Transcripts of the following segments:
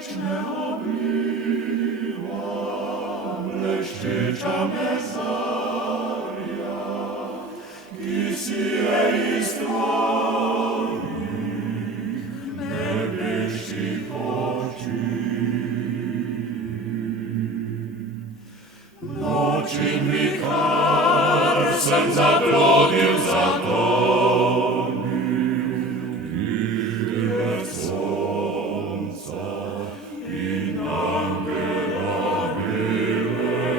wieczne obliła, bleszczycza Mezaria, kisi ei stvorii, nebeskih oči. Noćin vikar sem zaplodil, zatonil, krilec sonca in angela milega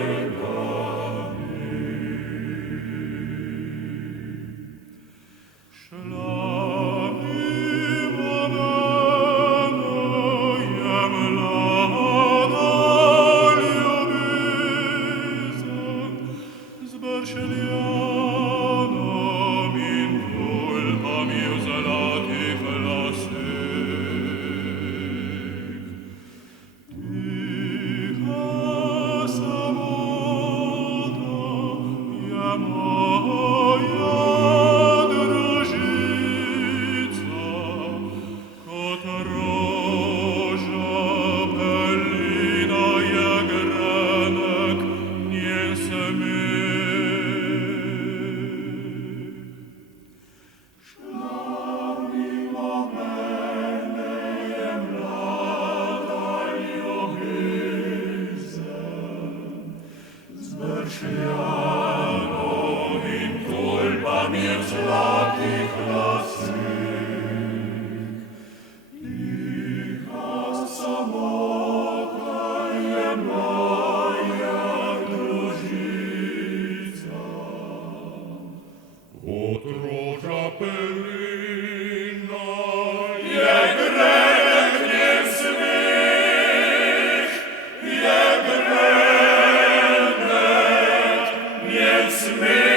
mi. in tulpa mir zlatih lasih, tiha samota je moja družica. Otroča pelina je grenek njen smeh, je grenek njen smeh.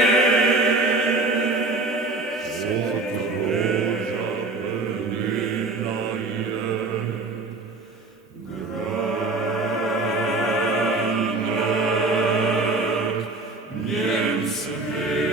Otroča pelina je grenek njen smeh.